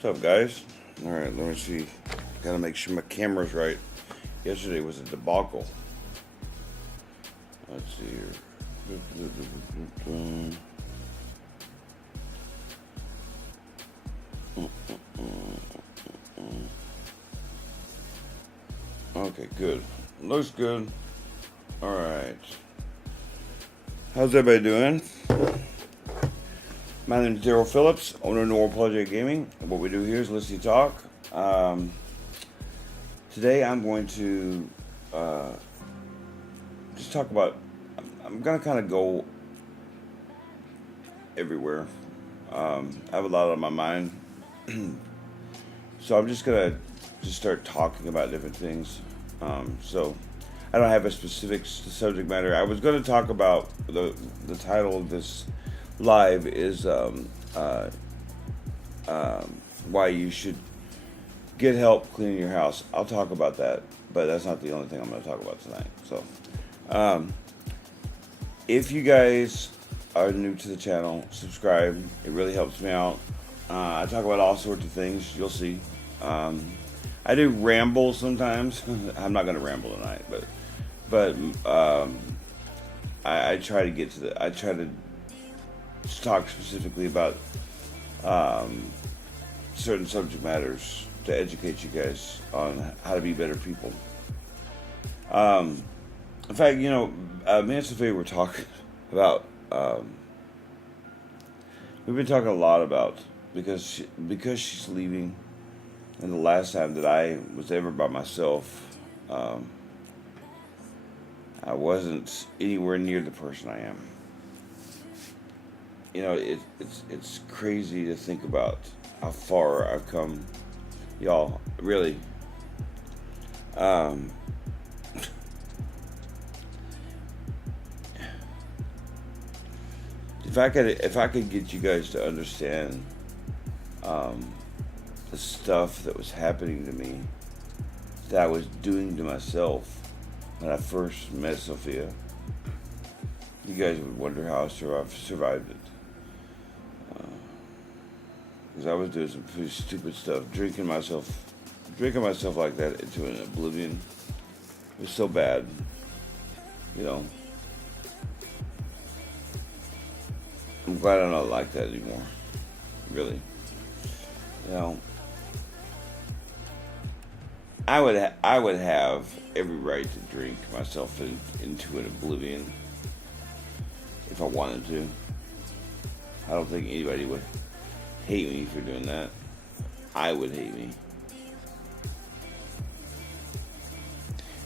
What's up, guys? All right, let me see. Gotta make sure my camera's right. Yesterday was a debacle. Let's see here. Okay, good. Looks good. All right. How's everybody doing? My name is Daryl Phillips, owner of Noir Project Gaming. And what we do here is listen to talk. Today I'm going to just talk about. I'm gonna kind of go everywhere. I have a lot on my mind, so I'm just gonna start talking about different things. So I don't have a specific subject matter. I was going to talk about the title of this live is why you should get help cleaning your house. I'll talk about that, but that's not the only thing I'm going to talk about tonight. So, if you guys are new to the channel, subscribe. It really helps me out. I talk about all sorts of things. You'll see. I do ramble sometimes. I'm not going to ramble tonight, but I try to get to the. I try to talk specifically about certain subject matters to educate you guys on how to be better people. In fact, me and Sophia were talking about. We've been talking a lot about because she's leaving, and the last time that I was ever by myself, I wasn't anywhere near the person I am. It's crazy to think about how far I've come, y'all. Really. If I could get you guys to understand the stuff that was happening to me, that I was doing to myself when I first met Sophia, you guys would wonder how I survived it. Because I was doing some pretty stupid stuff, drinking myself like that into an oblivion. It was so bad, I'm glad I'm not like that anymore. Really, I would have every right to drink myself into an oblivion if I wanted to. I don't think anybody would hate me for doing that. I would hate me.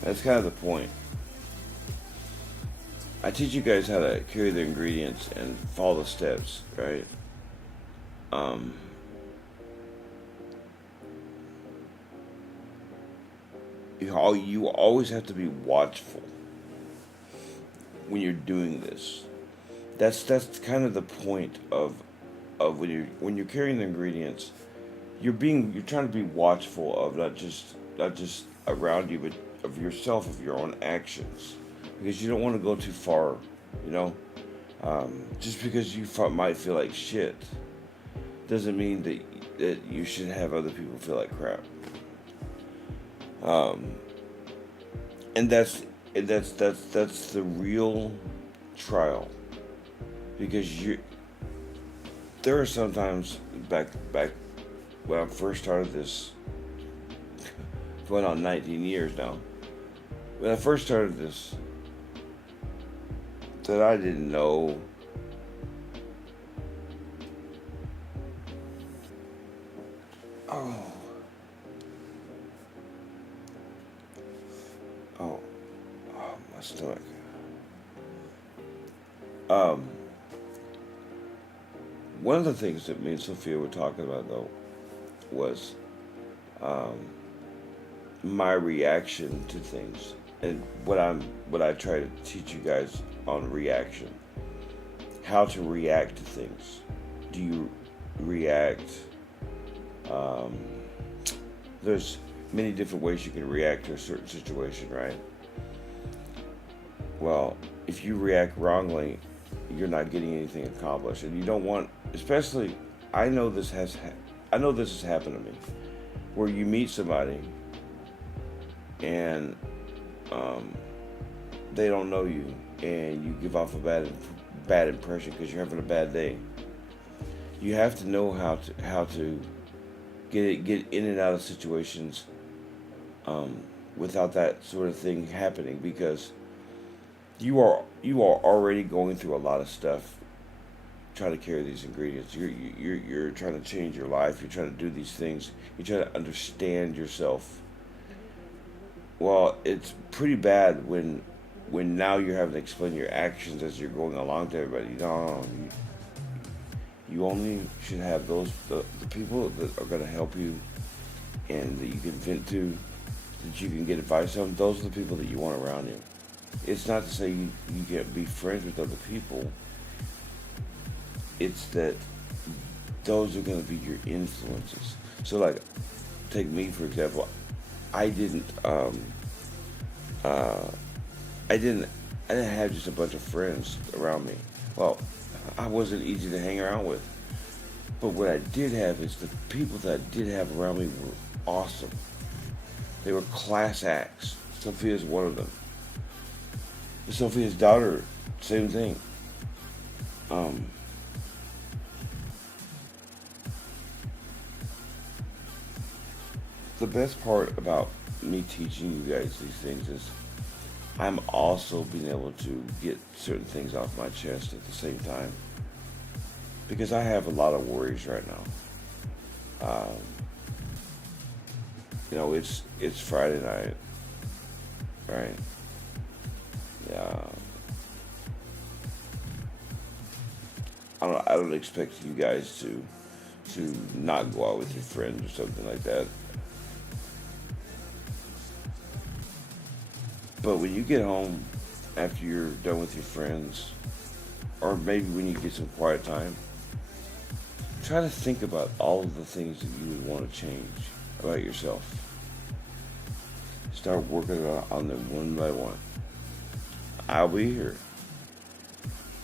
That's kind of the point. I teach you guys how to carry the ingredients and follow the steps, right? You always have to be watchful when you're doing this. That's kind of the point of when you're carrying the ingredients. You're trying to be watchful of not just around you, but of yourself, of your own actions, because you don't want to go too far. Just because you might feel like shit doesn't mean that you should have other people feel like crap. And that's the real trial, because there are sometimes back when I first started this, going on 19 years now, when I first started this, that I didn't know my stomach. One of the things that me and Sophia were talking about, though, was my reaction to things, and what I try to teach you guys on reaction, how to react to things. Do you react? There's many different ways you can react to a certain situation, right? Well, if you react wrongly, you're not getting anything accomplished, and you don't want, especially, I know this has I know this has happened to me, where you meet somebody and they don't know you, and you give off a bad impression because you're having a bad day. You have to know how to get in and out of situations without that sort of thing happening, because you are already going through a lot of stuff trying to carry these ingredients. You're trying to change your life. You're trying to do these things. You're trying to understand yourself. Well, it's pretty bad when now you're having to explain your actions as you're going along to everybody. No, you only should have the people that are going to help you and that you can vent to, that you can get advice on. Those are the people that you want around you. It's not to say you can't be friends with other people. It's that those are going to be your influences. So, like, take me for example. I didn't have just a bunch of friends around me. Well, I wasn't easy to hang around with. But what I did have is the people that I did have around me were awesome. They were class acts. Sophia's one of them. Sophia's daughter, same thing. The best part about me teaching you guys these things is I'm also being able to get certain things off my chest at the same time, because I have a lot of worries right now. It's Friday night, right? Yeah. I don't expect you guys to not go out with your friends or something like that. But when you get home after you're done with your friends, or maybe when you get some quiet time, try to think about all of the things that you would want to change about yourself. Start working on them one by one. I'll be here.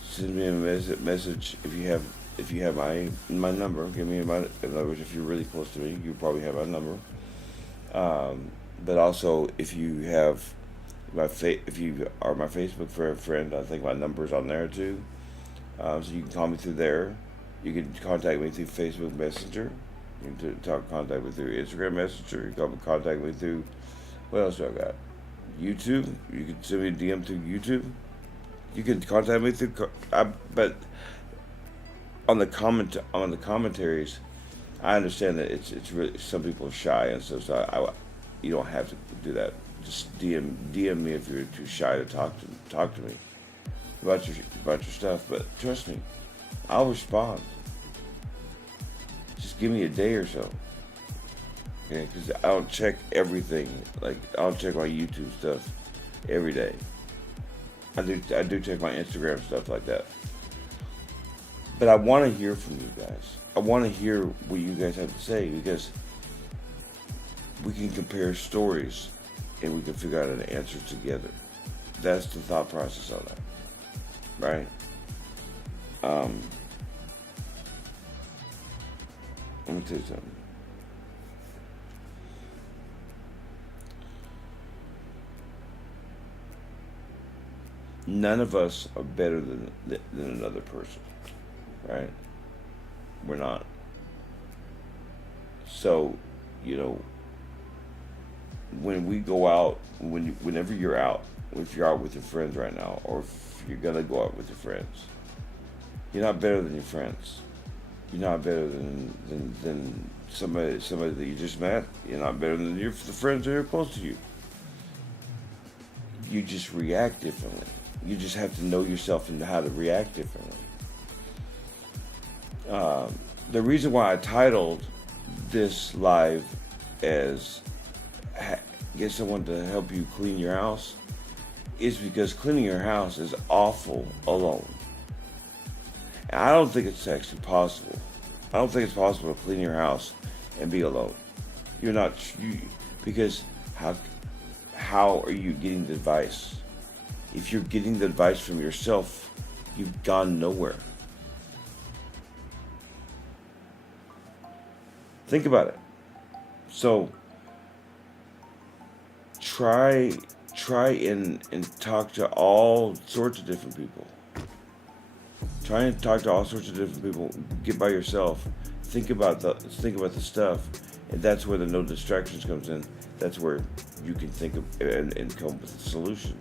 Send me a message if you have my number. Give me my number. If you're really close to me, you probably have my number. But also, if you have if you are my Facebook friend, I think my number's on there too. So you can call me through there. You can contact me through Facebook Messenger. You can contact me through Instagram Messenger. You can contact me through, what else do I got? YouTube. You can send me a DM through YouTube. You can contact me through, but on the commentaries, I understand that it's really, some people are shy, and so you don't have to do that. Just DM me if you're too shy to talk to me about your stuff. But trust me, I'll respond. Just give me a day or so. Okay, because I don't check everything. Like, I don't check my YouTube stuff every day. I do check my Instagram stuff like that. But I want to hear from you guys. I want to hear what you guys have to say, because we can compare stories and we can figure out an answer together. That's the thought process on that, right? Let me tell you something. None of us are better than another person, right? We're not. So, when we go out, whenever you're out, if you're out with your friends right now, or if you're gonna go out with your friends, you're not better than your friends. You're not better than somebody that you just met. You're not better than the friends that are close to you. You just react differently. You just have to know yourself and how to react differently. The reason why I titled this live as "Get someone to help you clean your house" is because cleaning your house is awful alone. And I don't think it's actually possible. I don't think it's possible to clean your house and be alone. You're not, because how are you getting the advice? If you're getting the advice from yourself, you've gone nowhere. Think about it. So try and talk to all sorts of different people. Try and talk to all sorts of different people. Get by yourself. Think about the stuff, and that's where the no distractions comes in. That's where you can think of and come up with a solution.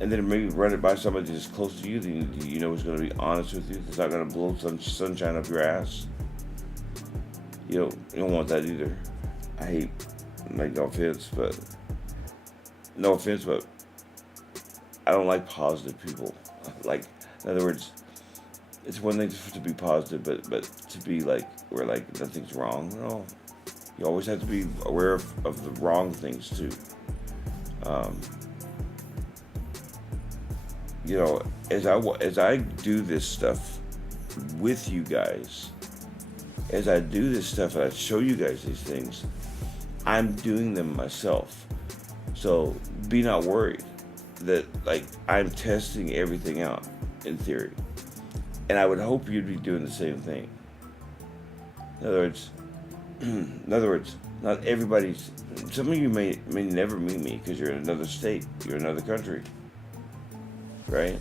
And then maybe run it by somebody that's close to you that you know is going to be honest with you. That's not going to blow sunshine up your ass. You don't want that either. I hate, like, no offense, but I don't like positive people. Like, in other words, it's one thing to be positive, but to be like, where like nothing's wrong. No, you always have to be aware of the wrong things too. As I do this stuff with you guys, as I do this stuff and I show you guys these things, I'm doing them myself. So be not worried that like I'm testing everything out in theory. And I would hope you'd be doing the same thing. In other words, not everybody's. Some of you may never meet me because you're in another state, you're in another country, right?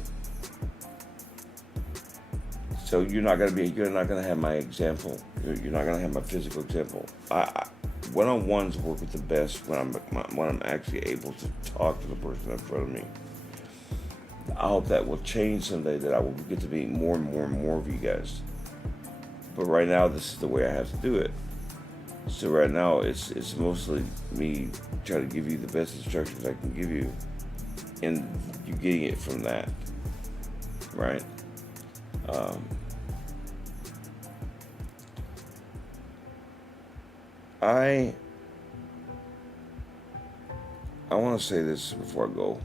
So you're not gonna have my example. You're not gonna have my physical example. One-on-ones work with the best when I'm actually able to talk to the person in front of me. I hope that will change someday, that I will get to meet more and more and more of you guys. But right now, this is the way I have to do it. So right now, it's mostly me trying to give you the best instructions I can give you, and you getting it from that, right? I want to say this before I go.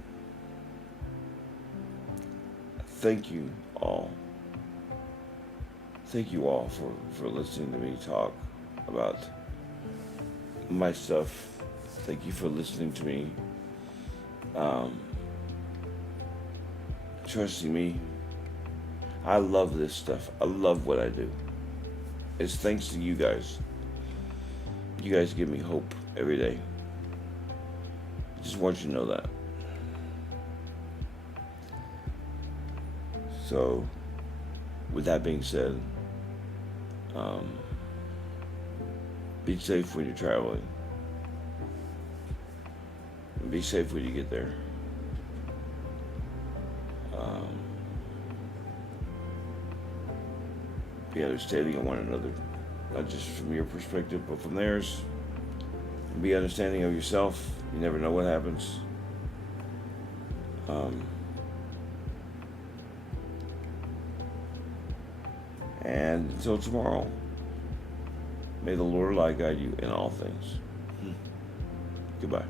Thank you all. Thank you all for listening to me talk about my stuff. Thank you for listening to me. Trusting me. I love this stuff. I love what I do. It's thanks to you guys. You guys give me hope every day. I just want you to know that. So, with that being said, be safe when you're traveling. Be safe when you get there. Be understanding of one another, not just from your perspective, but from theirs. Be understanding of yourself. You never know what happens. And until tomorrow, may the Lord light guide you in all things. Goodbye.